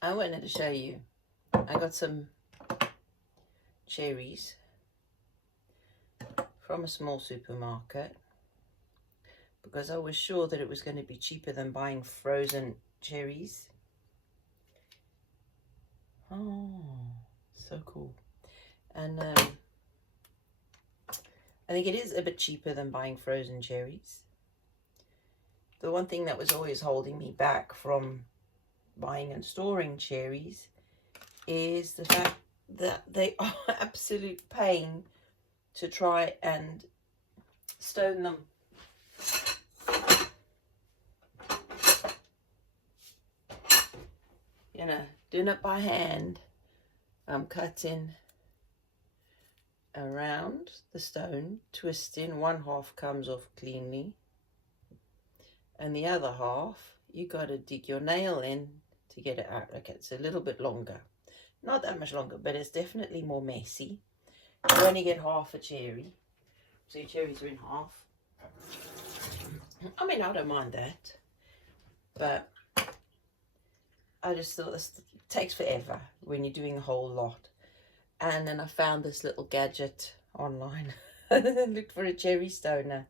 I wanted to show you. I got some cherries from a small supermarket because I was sure that it was going to be cheaper than buying frozen cherries. Oh, so cool. And I think it is a bit cheaper than buying frozen cherries. The one thing that was always holding me back from buying and storing cherries is the fact that they are absolute pain to try and stone them. You know, doing it by hand, I'm cutting around the stone, twisting. One half comes off cleanly, and the other half you got to dig your nail in to get it out. Okay, it's a little bit longer, not that much longer, but it's definitely more messy. You only get half a cherry, so your cherries are in half. I mean, I don't mind that, but I just thought this takes forever when you're doing a whole lot. And then I found this little gadget online. I looked for a cherry stoner,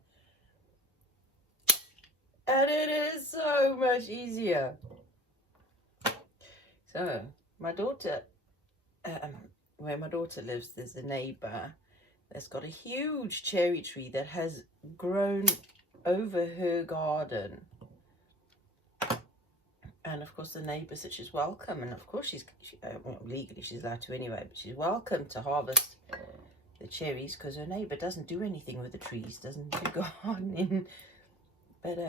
and it is so much easier. So my daughter, where my daughter lives, there's a neighbor that's got a huge cherry tree that has grown over her garden. And of course the neighbor said she's welcome, and of course well, legally she's allowed to anyway, but she's welcome to harvest the cherries because her neighbor doesn't do anything with the trees, doesn't do gardening. But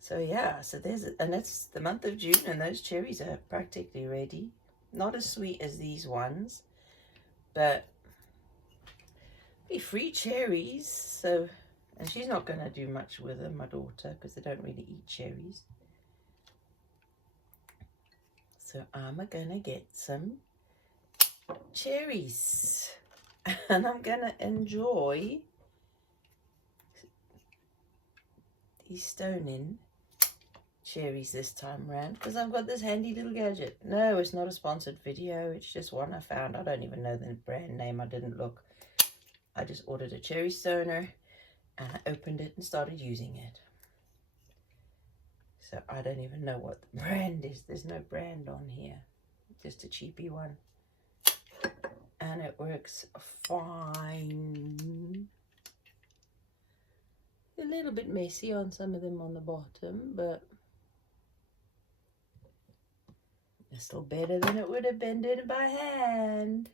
so yeah, so and it's the month of June, and those cherries are practically ready. Not as sweet as these ones, but be free cherries. So, and she's not going to do much with them, my daughter, because they don't really eat cherries. So I'm going to get some cherries, and I'm going to enjoy these stoning cherries this time around because I've got this handy little gadget. No, it's not a sponsored video. It's just one I found. I don't even know the brand name. I didn't look. I just ordered a cherry stoner and I opened it and started using it. So I don't even know what the brand is. There's no brand on here. Just a cheapy one. And it works fine. A little bit messy on some of them on the bottom, but it's still better than it would have been done by hand.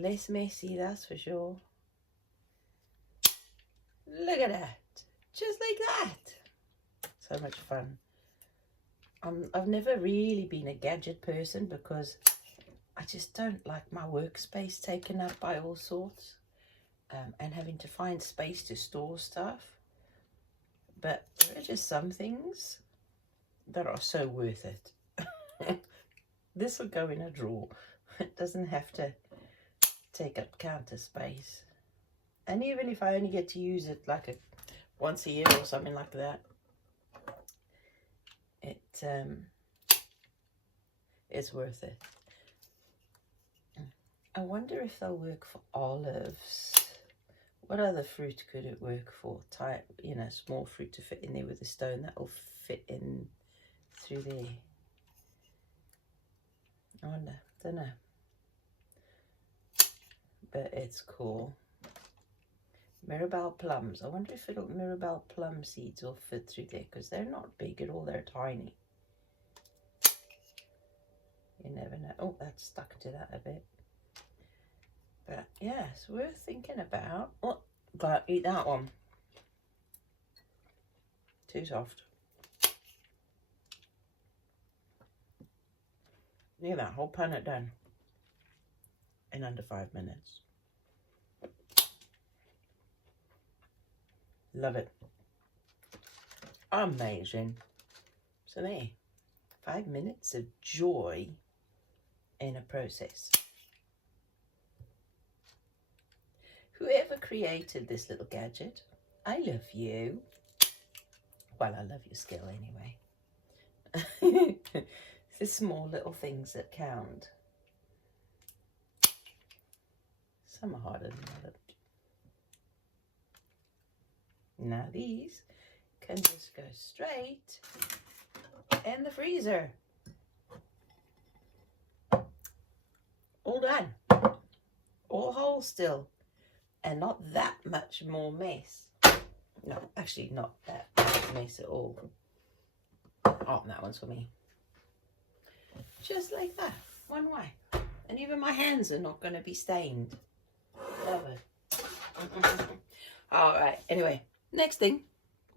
Less messy, that's for sure. Look at that. Just like that. So much fun. I've never really been a gadget person because I just don't like my workspace taken up by all sorts and having to find space to store stuff. But there are just some things that are so worth it. This will go in a drawer. It doesn't have to take up counter space. And even if I only get to use it like once a year or something like that, it's worth it. I wonder if they'll work for olives. What other fruit could it work for? Small fruit to fit in there with a stone that will fit in through there. I wonder, don't know. But it's cool. Mirabelle plums. I wonder if Mirabelle plum seeds will fit through there because they're not big at all. They're tiny. You never know. Oh, that's stuck to that a bit. But yeah, it's worth thinking about. Oh, gotta eat that one. Too soft. Look at that whole punnet done in under 5 minutes. Love it. Amazing. So there, 5 minutes of joy in a process. Whoever created this little gadget, I love you. Well, I love your skill anyway. It's the small little things that count. Some are harder than others. Now these can just go straight in the freezer. All done. All whole still. And not that much more mess. No, actually not that much mess at all. Oh, that one's for me. Just like that. One way. And even my hands are not going to be stained. Love it. All right. Anyway, next thing.